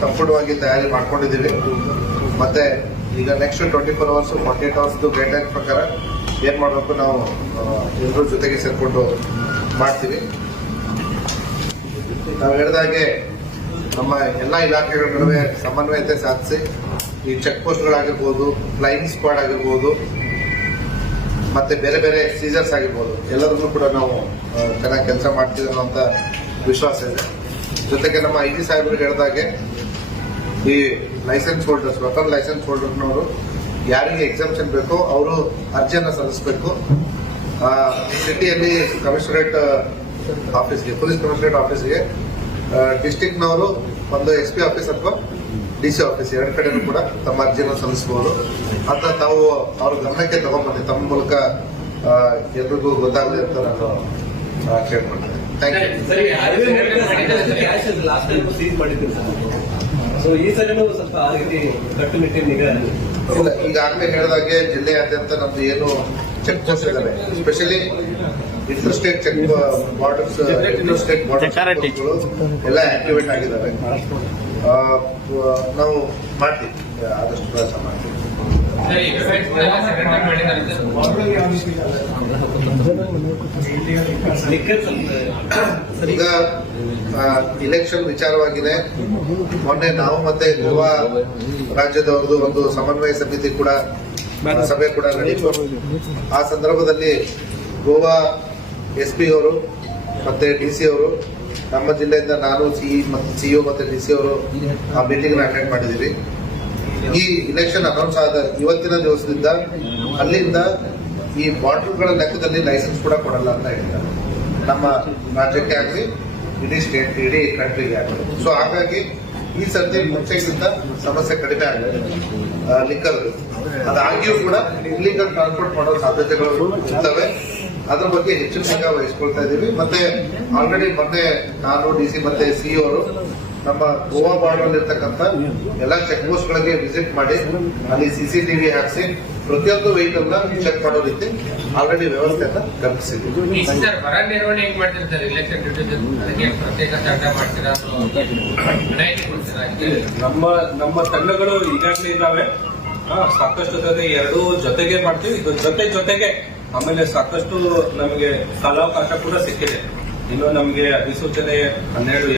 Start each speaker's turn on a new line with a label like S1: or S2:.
S1: ಸಂಪೂರ್ಣವಾಗಿ ತಯಾರಿ ಮಾಡ್ಕೊಂಡಿದ್ದೀವಿ. ಮತ್ತೆ ಈಗ next twenty four hours forty eight hours guideline ಪ್ರಕಾರ ಏನ್ ಮಾಡಬೇಕು ನಾವು ಎಲ್ಲರೂ ಜೊತೆಗೆ ಸೇರ್ಕೊಂಡು ಮಾಡ್ತೀವಿ. ನಾವು ಹೇಳಿದಾಗೆ ನಮ್ಮ ಎಲ್ಲಾ ಇಲಾಖೆಗಳ ನಡುವೆ ಸಮನ್ವಯತೆ ಸಾಧಿಸಿ ಈ ಚೆಕ್ ಪೋಸ್ಟ್ಗಳಾಗಿರ್ಬೋದು ಫ್ಲೈಯಿಂಗ್ ಸ್ಕ್ವಾಡ್ ಆಗಿರ್ಬೋದು ಮತ್ತೆ ಬೇರೆ ಬೇರೆ ಸೀಸರ್ಸ್ ಆಗಿರ್ಬೋದು ಎಲ್ಲರನ್ನೂ ಕೂಡ ನಾವು ಚೆನ್ನಾಗಿ ಕೆಲಸ ಮಾಡ್ತೀವಿ ಅನ್ನೋಂಥ ವಿಶ್ವಾಸ ಇದೆ. ಜೊತೆಗೆ ನಮ್ಮ ಐ ಜಿ ಸಾಹೇಬರು ಹೇಳಿದಾಗೆ, ಈ ಲೈಸೆನ್ಸ್ ಹೋಲ್ಡರ್ಸ್ ವೆಪನ್ ಲೈಸೆನ್ಸ್ ಹೋಲ್ಡರ್ನವರು ಯಾರಿಗೆ ಎಕ್ಸಾಮ್ಷನ್ ಬೇಕೋ ಅವರು ಅರ್ಜಿಯನ್ನು ಸಲ್ಲಿಸಬೇಕು. ಸಿಟಿಯಲ್ಲಿ ಕಮಿಷನರೇಟ್ ಆಫೀಸ್ಗೆ ಪೊಲೀಸ್ ಕಮಿಷನರೇಟ್ ಆಫೀಸ್ಗೆ ಡಿಸ್ಟಿಕ್ನವರು ಒಂದು ಎಸ್ ಪಿ ಆಫೀಸ್ ಅಥವಾ ಡಿ ಸಿ ಆಫೀಸ್ ಎರಡು ಕಡೆನೂ ಕೂಡ ತಮ್ಮ ಅರ್ಜಿಯನ್ನು ಸಲ್ಲಿಸಬಹುದು ಅಂತ ತಾವು ಅವ್ರ ಗಮನಕ್ಕೆ ತಗೊಂಡ್ಬಂದಿ ತಮ್ಮ ಮೂಲಕ ಎಲ್ರಿಗೂ ಗೊತ್ತಾಗಲಿ ಅಂತ ನಾನು
S2: ಕೇಳ್ಕೊಂಡಿದ್ದೆ ಸೊ ಈ ಸರಿನೂ ಸ್ವಲ್ಪ ಆ ರೀತಿ ಕಟ್ಟುನಿಟ್ಟಿನ ನಿಗಾ
S1: ಇಲ್ಲ ಈಗಾಗಲೇ ಹೇಳಿದಾಗೆ ಜಿಲ್ಲೆಯಾದ್ಯಂತ ನಮ್ದು ಏನು ಚೆಕ್ ಪೋಸ್ಟ್ ಇದಾವೆ. Specially inter state check borders inter state
S3: Security.
S1: ಎಲ್ಲ ಆಕ್ಟಿವೇಟ್ ಆಗಿದ್ದಾವೆ ಆ, ನಾವು ಮಾಡ್ತೀವಿ. ಆದಷ್ಟು ಪ್ರಯತ್ನ ಮಾಡ್ತೀವಿ. ಈಗ ಇಲೆಕ್ಷನ್ ವಿಚಾರವಾಗಿದೆ. ಮೊನ್ನೆ ನಾವು ಮತ್ತೆ ಗೋವಾ ರಾಜ್ಯದವ್ರದ್ದು ಒಂದು ಸಮನ್ವಯ ಸಮಿತಿ ಕೂಡ ಸಭೆ ಕೂಡ ನಡೀತು. ಆ ಸಂದರ್ಭದಲ್ಲಿ ಗೋವಾ ಎಸ್ ಪಿ ಅವರು ಮತ್ತೆ ಡಿ ಸಿ ಅವರು ನಮ್ಮ ಜಿಲ್ಲೆಯಿಂದ ನಾನು ಸಿ ಮತ್ತು ಸಿಇಒ ಮತ್ತೆ ಡಿ ಸಿ ಅವರು ಆ ಮೀಟಿಂಗ್ ಅಟೆಂಡ್ ಮಾಡಿದ್ದೀವಿ. ಈ ಇಲೆಕ್ಷನ್ ಅನೌನ್ಸ್ ಆದ ಇವತ್ತಿನ ದಿವಸದಿಂದ ಅಲ್ಲಿಂದ ಈ ಬಾಟಲ್ಗಳ ಲೆಕ್ಕದಲ್ಲಿ ಲೈಸೆನ್ಸ್ ಕೂಡ ಕೊಡಲ್ಲ ಅಂತ ಹೇಳಿದ್ದಾರೆ. ನಮ್ಮ ರಾಜ್ಯಕ್ಕೆ ಆಗಲಿ, ಇಡೀ ಸ್ಟೇಟ್ ಇಡೀ ಕಂಟ್ರಿಗೆ ಆಗಲಿ. ಸೊ ಹಾಗಾಗಿ ಈ ಸರ್ತಿ ಮುಂಚೆಗಿಂತ ಸಮಸ್ಯೆ ಕಡಿಮೆ ಆಗಿದೆ. ಲಿಕ್ಕರ್ ಅದಾಗಿಯೂ ಕೂಡ ಇಲ್ಲಿಗಲ್ ಟ್ರಾನ್ಸ್ಪೋರ್ಟ್ ಮಾಡೋ ಸಾಧ್ಯತೆಗಳು ಇರ್ತವೆ. ಅದ್ರ ಬಗ್ಗೆ ಹೆಚ್ಚಿನ ನಿಗಾ ವಹಿಸ್ಕೊಳ್ತಾ ಇದ್ದೀವಿ ಮತ್ತೆ ಆಲ್ರೆಡಿ ಮತ್ತೆ ನಾನು ಡಿ ಸಿ ಮತ್ತೆ ಸಿ ಅವರು ನಮ್ಮ ಗೋವಾ ಬಾರ್ಡರ್ ಇರ್ತಕ್ಕಂತ ಎಲ್ಲ ಚೆಕ್ ಪೋಸ್ಟ್ ಗಳಿಗೆ ವಿಸಿಟ್ ಮಾಡಿ ಅಲ್ಲಿ ಸಿಸಿಟಿವಿ ಹಾಕಿಸಿ ಪ್ರತಿಯೊಂದು ವೆಹಿಕಲ್ನ ಚೆಕ್ ಮಾಡೋ ರೀತಿ ಆಲ್ರೆಡಿ ವ್ಯವಸ್ಥೆಯನ್ನ ಕಲ್ಪಿಸಿದ್ದೀವಿ.
S4: ಬರ ನಿರ್ವಹಣೆ ಹೆಂಗ್ ಮಾಡ್ತಿರ್ತಾರೆ? ಇಲೆಕ್ಷನ್ ಪ್ರತ್ಯೇಕ ತಂಡ ಮಾಡ್ತೀರಾ
S5: ನಮ್ಮ ನಮ್ಮ ತಂಡಗಳು ಈಗಾಗಲೇ ಇದ್ದಾವೆ. ಆ, ಸಾಕಷ್ಟು ಜೊತೆ ಎರಡೂ ಜೊತೆಗೆ ಮಾಡ್ತೀವಿ. ಇದು ಜೊತೆ ಜೊತೆಗೆ ಆಮೇಲೆ ಸಾಕಷ್ಟು ನಮಗೆ ಸ್ಥಳಾವಕಾಶ ಕೂಡ ಸಿಕ್ಕಿದೆ. ಇನ್ನು ನಮಗೆ ಅಧಿಸೂಚನೆ ಹನ್ನೆರಡು